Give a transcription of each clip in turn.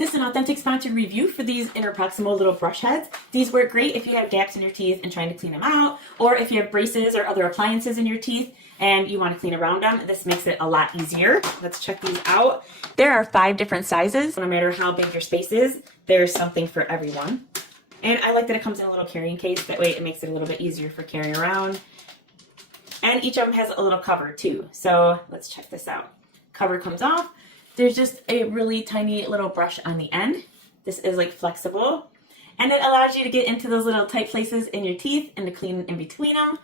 This is an authentic sponsored review for these interproximal little brush heads. These work great if you have gaps in your teeth and trying to clean them out, or if you have braces or other appliances in your teeth and you want to clean around them. This makes it a lot easier. Let's check these out. There are 5 different sizes. No matter how big your space is, there's something for everyone. And I like that it comes in a little carrying case. That way it makes it a little bit easier for carrying around. And each of them has a little cover too. So let's check this out. Cover comes off. There's just a really tiny little brush on the end. This is like flexible, and it allows you to get into those little tight places in your teeth and to clean in between them,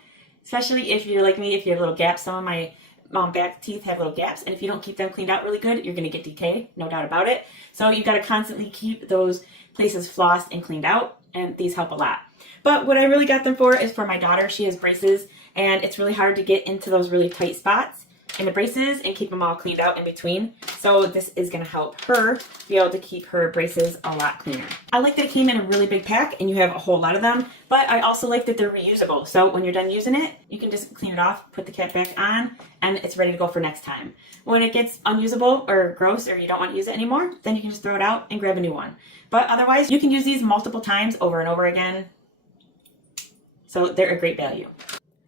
especially if you're like me, if you have little gaps. Some of my back teeth have little gaps, and if you don't keep them cleaned out really good, you're going to get decay, no doubt about it. So you've got to constantly keep those places flossed and cleaned out, and these help a lot. But what I really got them for is for my daughter. She has braces, and it's really hard to get into those really tight spots in the braces and keep them all cleaned out in between. So this is going to help her be able to keep her braces a lot cleaner. I like that it came in a really big pack and you have a whole lot of them, but I also like that they're reusable. So when you're done using it, you can just clean it off, put the cap back on, and it's ready to go for next time. When it gets unusable or gross or you don't want to use it anymore, then you can just throw it out and grab a new one. But otherwise, you can use these multiple times over and over again. So they're a great value.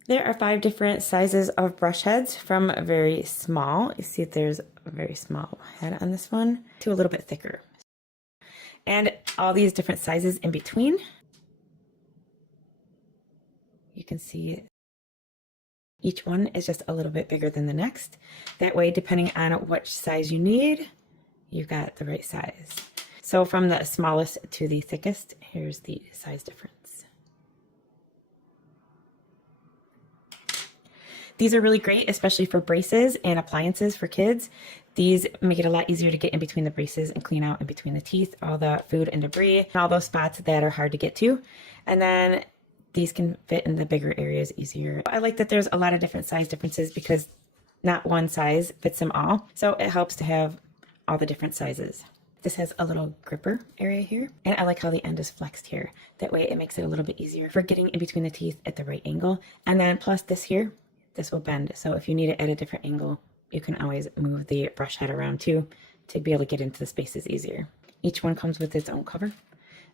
There are 5 different sizes of brush heads, from very small, you see there's a very small head on this one, to a little bit thicker. And all these different sizes in between. You can see each one is just a little bit bigger than the next. That way, depending on which size you need, you've got the right size. So from the smallest to the thickest, here's the size difference. These are really great, especially for braces and appliances for kids. These make it a lot easier to get in between the braces and clean out in between the teeth, all the food and debris, and all those spots that are hard to get to. And then these can fit in the bigger areas easier. I like that there's a lot of different size differences because not one size fits them all. So it helps to have all the different sizes. This has a little gripper area here, and I like how the end is flexed here. That way it makes it a little bit easier for getting in between the teeth at the right angle. And then plus this here, this will bend, so if you need it at a different angle, you can always move the brush head around too to be able to get into the spaces easier. Each one comes with its own cover.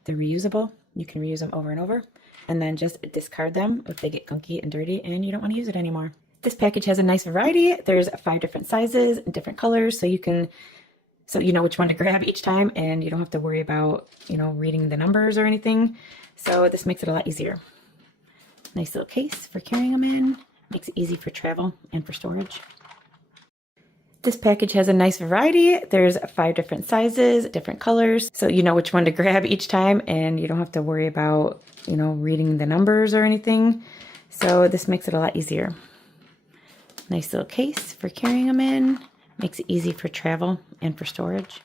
They're reusable. You can reuse them over and over, and then just discard them if they get gunky and dirty and you don't want to use it anymore. This package has a nice variety. There's 5 different sizes and different colors, so you know which one to grab each time, and you don't have to worry about, reading the numbers or anything. So this makes it a lot easier. Nice little case for carrying them in. Makes it easy for travel and for storage. This package has a nice variety. There's 5 different sizes, different colors, so you know which one to grab each time, and you don't have to worry about, reading the numbers or anything. So this makes it a lot easier. Nice little case for carrying them in. Makes it easy for travel and for storage.